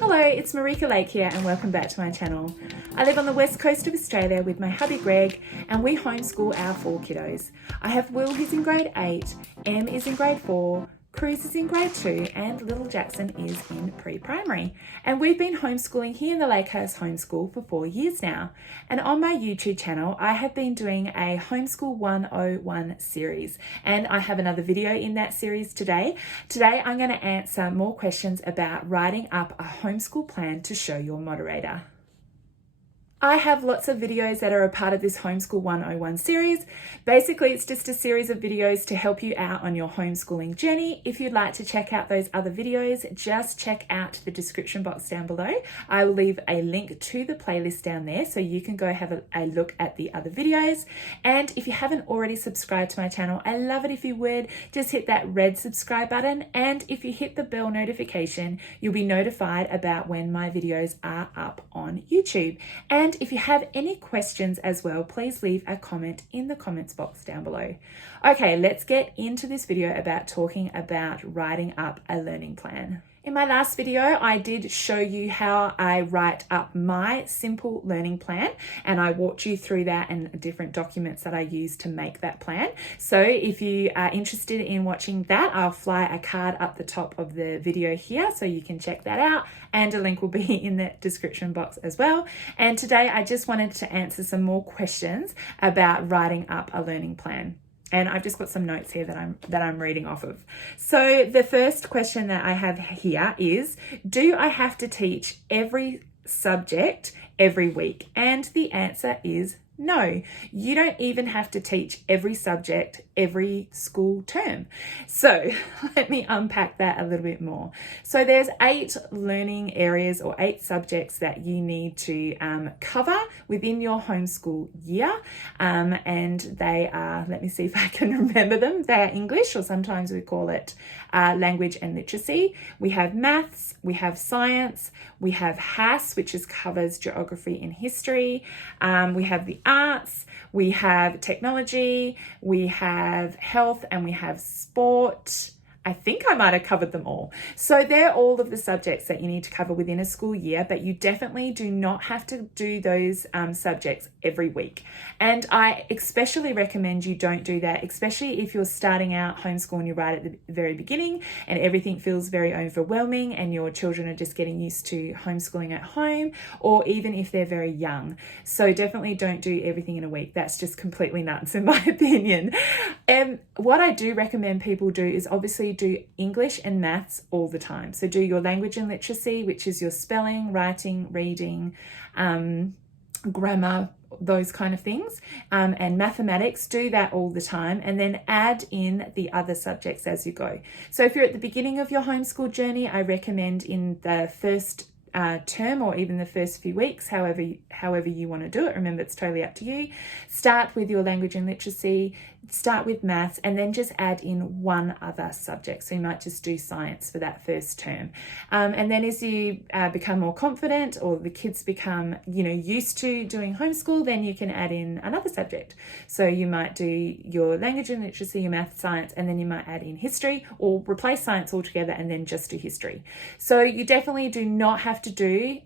Hello, it's Marika Lake here and welcome back to my channel. I live on the west coast of Australia with my hubby Greg and we homeschool our 4 kiddos. I have Will who's in grade 8, Em is in grade 4, Cruz is in grade 2 and little Jackson is in pre-primary. And we've been homeschooling here in the Lakehurst Homeschool for 4 years now. And on my YouTube channel, I have been doing a Homeschool 101 series. And I have another video in that series today. Today, I'm going to answer more questions about writing up a homeschool plan to show your moderator. I have lots of videos that are a part of this Homeschool 101 series. Basically, it's just a series of videos to help you out on your homeschooling journey. If you'd like to check out those other videos, just check out the description box down below. I will leave a link to the playlist down there so you can go have a look at the other videos. And if you haven't already subscribed to my channel, I love it if you would. Just hit that red subscribe button. And if you hit the bell notification, you'll be notified about when my videos are up on YouTube. And if you have any questions as well, please leave a comment in the comments box down below. Okay, let's get into this video about talking about writing up a learning plan. In my last video, I did show you how I write up my simple learning plan, and I walked you through that and different documents that I use to make that plan. So if you are interested in watching that, I'll fly a card up the top of the video here so you can check that out, and a link will be in the description box as well. And today I just wanted to answer some more questions about writing up a learning plan. And I've just got some notes here that I'm reading off of. So the first question that I have here is, do I have to teach every subject every week? And the answer is no. You don't even have to teach every subject every school term. So let me unpack that a little bit more. So there's 8 learning areas or 8 subjects that you need to cover within your homeschool year. And they are, let me see if I can remember them. They are English, or sometimes we call it language and literacy. We have maths, we have science, we have HAS, which covers geography and history. We have the arts, we have technology, we have health, and we have sport. I think I might have covered them all. So they're all of the subjects that you need to cover within a school year, but you definitely do not have to do those subjects every week. And I especially recommend you don't do that, especially if you're starting out homeschool and you're right at the very beginning and everything feels very overwhelming and your children are just getting used to homeschooling at home, or even if they're very young. So definitely don't do everything in a week. That's just completely nuts in my opinion. And what I do recommend people do is obviously do English and maths all the time. So do your language and literacy, which is your spelling, writing, reading, grammar, those kind of things, and mathematics. Do that all the time, and then add in the other subjects as you go. So if you're at the beginning of your homeschool journey, I recommend in the first term, or even the first few weeks, however you want to do it. Remember, it's totally up to you. Start with your language and literacy, start with maths, and then just add in one other subject. So you might just do science for that first term. And then as you become more confident, or the kids become, used to doing homeschool, then you can add in another subject. So you might do your language and literacy, your math, science, and then you might add in history, or replace science altogether and then just do history. So you definitely do not have to do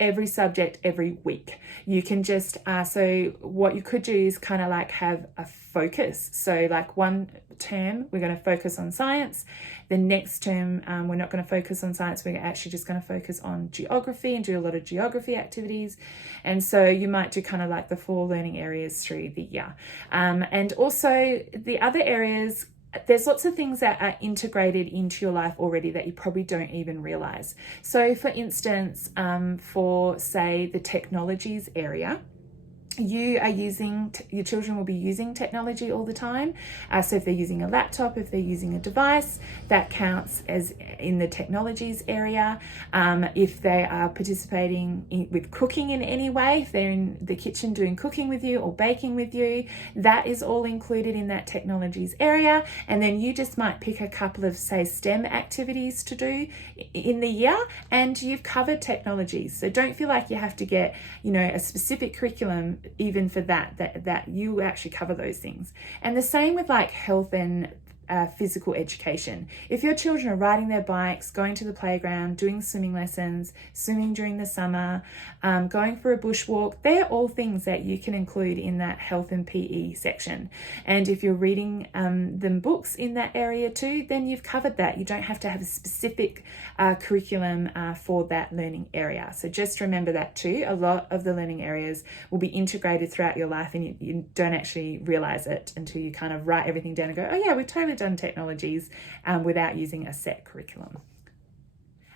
every subject every week. You can just, so what you could do is kind of like have a focus. So like one term, we're going to focus on science. The next term, we're not going to focus on science. We're actually just going to focus on geography and do a lot of geography activities. And so you might do kind of like the 4 learning areas through the year. And also the other areas, there's lots of things that are integrated into your life already that you probably don't even realize. So for instance, for say the technologies area, your children will be using technology all the time. So if they're using a laptop, if they're using a device, that counts as in the technologies area. If they are participating with cooking in any way, if they're in the kitchen doing cooking with you or baking with you, that is all included in that technologies area. And then you just might pick a couple of, say, STEM activities to do in the year, and you've covered technologies. So don't feel like you have to get, a specific curriculum even for that you actually cover those things. And the same with like health and physical education. If your children are riding their bikes, going to the playground, doing swimming lessons, swimming during the summer, going for a bushwalk, they're all things that you can include in that health and PE section. And if you're reading them books in that area too, then you've covered that. You don't have to have a specific curriculum for that learning area. So just remember that too. A lot of the learning areas will be integrated throughout your life, and you don't actually realize it until you kind of write everything down and go, oh yeah, we've totally done technologies without using a set curriculum.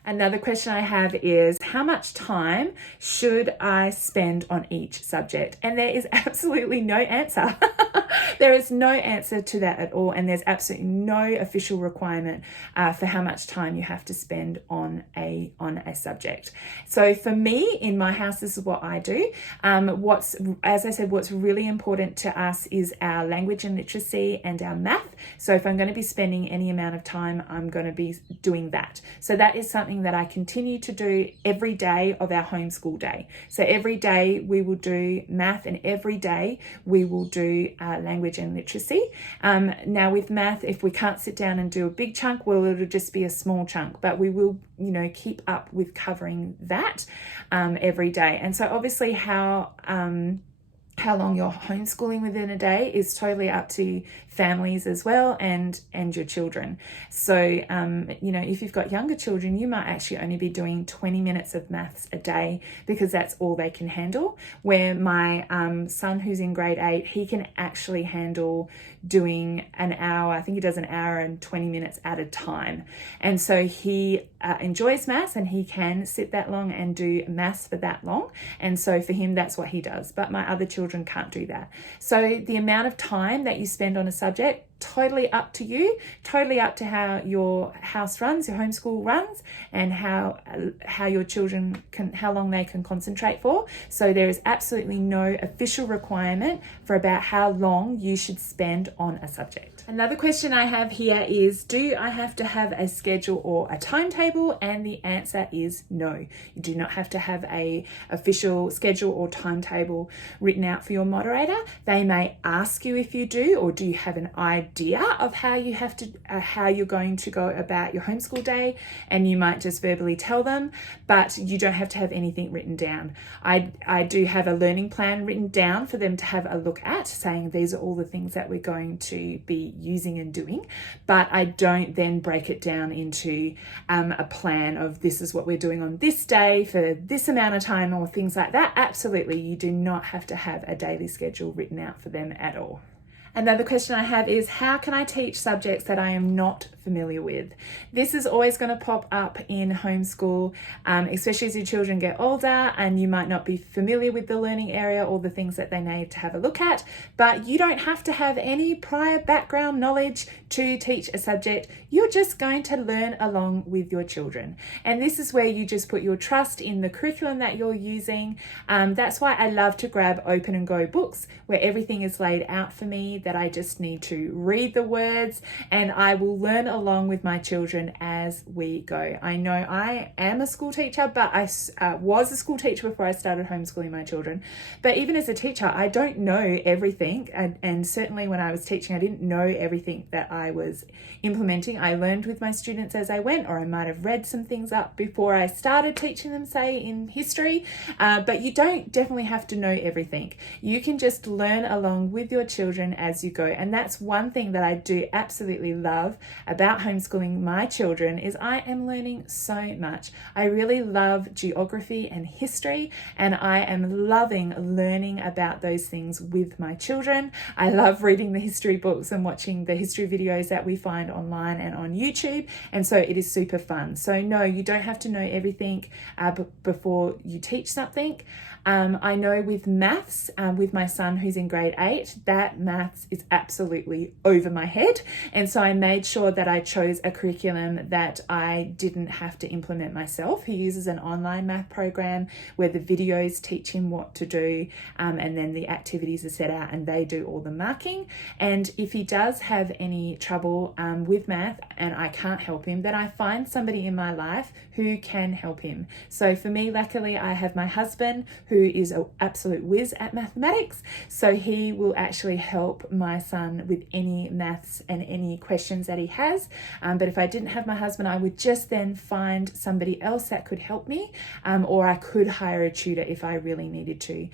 Another question I have is, how much time should I spend on each subject? And there is absolutely no answer. There is no answer to that at all. And there's absolutely no official requirement for how much time you have to spend on a subject. So for me, in my house, this is what I do. As I said, what's really important to us is our language and literacy and our math. So if I'm going to be spending any amount of time, I'm going to be doing that. So that is something that I continue to do every day of our homeschool day. So every day we will do math, and every day we will do language and literacy. Now with math, if we can't sit down and do a big chunk, well, it'll just be a small chunk, but we will, keep up with covering that every day. And so obviously how long you're homeschooling within a day is totally up to families as well, and your children. So if you've got younger children, you might actually only be doing 20 minutes of maths a day, because that's all they can handle. Where my son, who's in grade 8, he can actually handle doing an hour. I think he does an hour and 20 minutes at a time. And so he enjoys maths, and he can sit that long and do maths for that long. And so for him, that's what he does. But my other children can't do that. So the amount of time that you spend on a subject, totally up to you, totally up to how your house runs, your homeschool runs, and how your children how long they can concentrate for. So there is absolutely no official requirement for about how long you should spend on a subject. Another question I have here is, do I have to have a schedule or a timetable? And the answer is no. You do not have to have a official schedule or timetable written out for your moderator. They may ask you if you do, or do you have an idea of how you're going to go about your homeschool day, and you might just verbally tell them, but you don't have to have anything written down. I do have a learning plan written down for them to have a look at, saying these are all the things that we're going to be using and doing, but I don't then break it down into a plan of this is what we're doing on this day for this amount of time or things like that. Absolutely, you do not have to have a daily schedule written out for them at all. Another question I have is, how can I teach subjects that I am not familiar with? This is always going to pop up in homeschool, especially as your children get older and you might not be familiar with the learning area or the things that they need to have a look at, but you don't have to have any prior background knowledge to teach a subject. You're just going to learn along with your children. And this is where you just put your trust in the curriculum that you're using. That's why I love to grab Open and Go books, where everything is laid out for me, that I just need to read the words, and I will learn along with my children as we go. I know I am a school teacher, but I was a school teacher before I started homeschooling my children. But even as a teacher, I don't know everything. And certainly when I was teaching, I didn't know everything that I was implementing. I learned with my students as I went, or I might have read some things up before I started teaching them, say in history. But you don't definitely have to know everything. You can just learn along with your children as you go. And that's one thing that I do absolutely love about homeschooling my children, is I am learning so much. I really love geography and history, and I am loving learning about those things with my children. I love reading the history books and watching the history videos that we find online and on YouTube, and so it is super fun. So no, you don't have to know everything before you teach something. I know with maths, with my son who's in grade 8, that maths is absolutely over my head. And so I made sure that I chose a curriculum that I didn't have to implement myself. He uses an online math program where the videos teach him what to do, and then the activities are set out and they do all the marking. And if he does have any trouble with math and I can't help him, then I find somebody in my life who can help him. So for me, luckily, I have my husband who is an absolute whiz at mathematics. So he will actually help my son with any maths and any questions that he has. But if I didn't have my husband, I would just then find somebody else that could help me, or I could hire a tutor if I really needed to,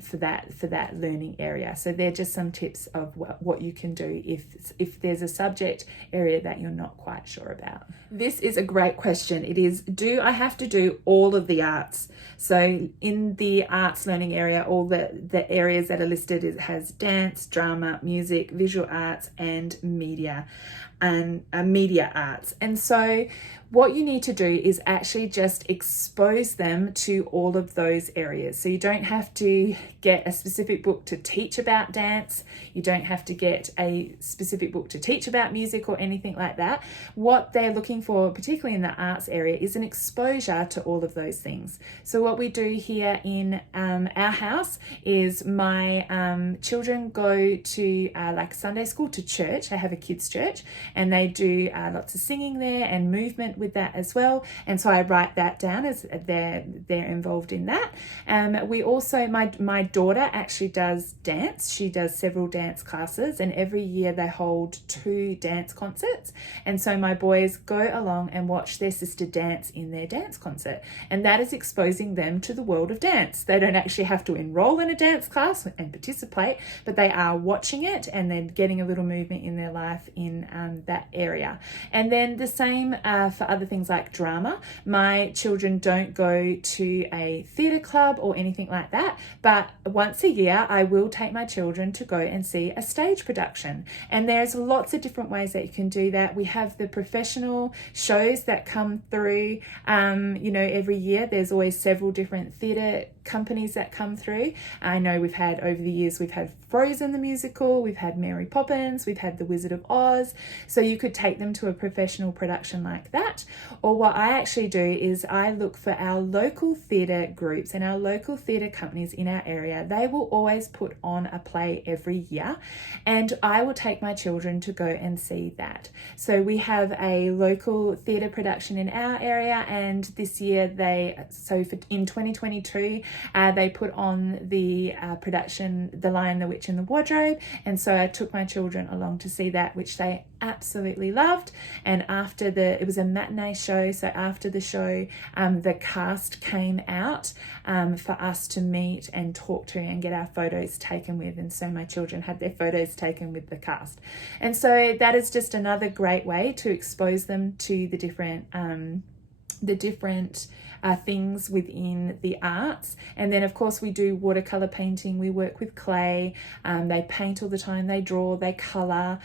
for that learning area. So they're just some tips of what you can do if there's a subject area that you're not quite sure about. This is a great question. It is, do I have to do all of the arts? So in the arts learning area, all the areas that are listed, it has dance, drama, music, visual arts, and media arts. And so what you need to do is actually just expose them to all of those areas. So you don't have to get a specific book to teach about dance. You don't have to get a specific book to teach about music or anything like that. What they're looking for, particularly in the arts area, is an exposure to all of those things. So what we do here in our house is my children go to like Sunday school, to church. I have a kids' church, and they do lots of singing there and movement with that as well. And so I write that down as they're involved in that. We also, my daughter actually does dance. She does several dance classes, and every year they hold 2 dance concerts. And so my boys go along and watch their sister dance in their dance concert. And that is exposing them to the world of dance. They don't actually have to enroll in a dance class and participate, but they are watching it and then getting a little movement in their life in that area. And then the same for other things like drama. My children don't go to a theatre club or anything like that, but once a year I will take my children to go and see a stage production. And there's lots of different ways that you can do that. We have the professional shows that come through, every year. There's always several different theatre companies that come through. I know we've had, over the years, we've had Frozen the musical, we've had Mary Poppins, we've had The Wizard of Oz. So you could take them to a professional production like that. Or what I actually do is I look for our local theatre groups and our local theatre companies in our area. They will always put on a play every year, and I will take my children to go and see that. So we have a local theatre production in our area, and this year in 2022, they put on the production The Lion, the Witch and the Wardrobe. And so I took my children along to see that, which they absolutely loved. And it was a matinee show. So after the show, the cast came out for us to meet and talk to and get our photos taken with. And so my children had their photos taken with the cast. And so that is just another great way to expose them to the different things within the arts. And then of course we do watercolor painting, we work with clay, they paint all the time, they draw, they color.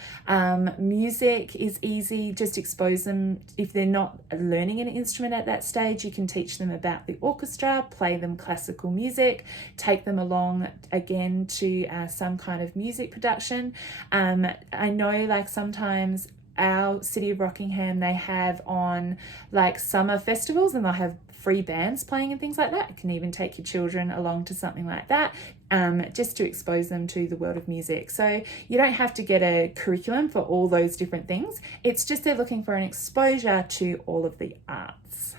Music is easy, just expose them. If they're not learning an instrument at that stage, you can teach them about the orchestra, play them classical music, take them along again to some kind of music production. I know, like, sometimes our City of Rockingham, they have on like summer festivals, and they'll have free bands playing and things like that. You can even take your children along to something like that, just to expose them to the world of music. So you don't have to get a curriculum for all those different things. It's just they're looking for an exposure to all of the arts.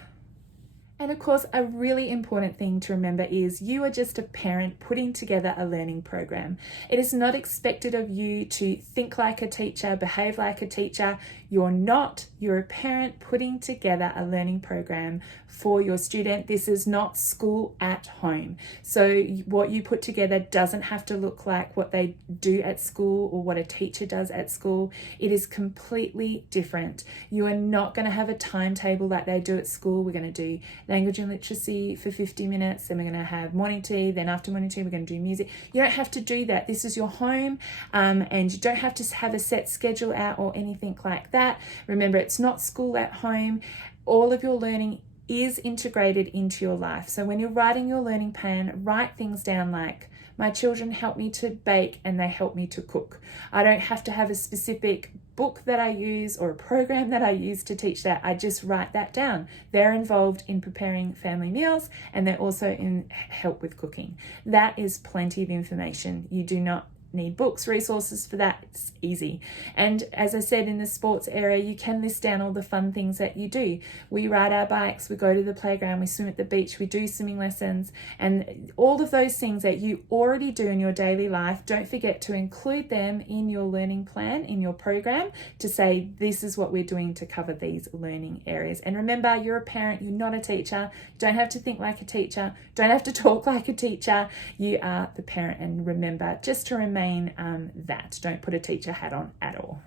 And of course, a really important thing to remember is you are just a parent putting together a learning program. It is not expected of you to think like a teacher, behave like a teacher. You're not. You're a parent putting together a learning program for your student. This is not school at home. So what you put together doesn't have to look like what they do at school or what a teacher does at school. It is completely different. You are not going to have a timetable like they do at school. We're going to do language and literacy for 50 minutes, then we're going to have morning tea, then after morning tea we're going to do music. You don't have to do that. This is your home, and you don't have to have a set schedule out or anything like that. Remember, it's not school at home. All of your learning is integrated into your life. So when you're writing your learning plan, write things down like, my children help me to bake and they help me to cook. I don't have to have a specific book that I use or a program that I use to teach that. I just write that down. They're involved in preparing family meals, and they're also in help with cooking. That is plenty of information. You do not need books, resources for that, it's easy. And as I said, in the sports area, you can list down all the fun things that you do. We ride our bikes, we go to the playground, we swim at the beach, we do swimming lessons, and all of those things that you already do in your daily life, don't forget to include them in your learning plan, in your program, to say this is what we're doing to cover these learning areas. And remember, you're a parent, you're not a teacher. You don't have to think like a teacher, don't have to talk like a teacher. You are the parent, and remember just to remain that. Don't put a teacher hat on at all.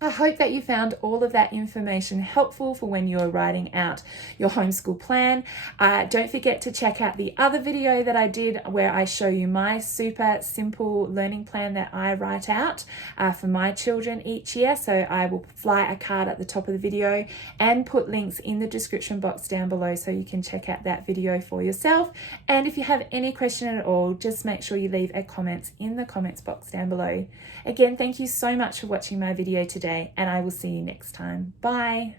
I hope that you found all of that information helpful for when you're writing out your homeschool plan. Don't forget to check out the other video that I did where I show you my super simple learning plan that I write out for my children each year. So I will fly a card at the top of the video and put links in the description box down below so you can check out that video for yourself. And if you have any question at all, just make sure you leave a comment in the comments box down below. Again, thank you so much for watching my video today, and I will see you next time. Bye.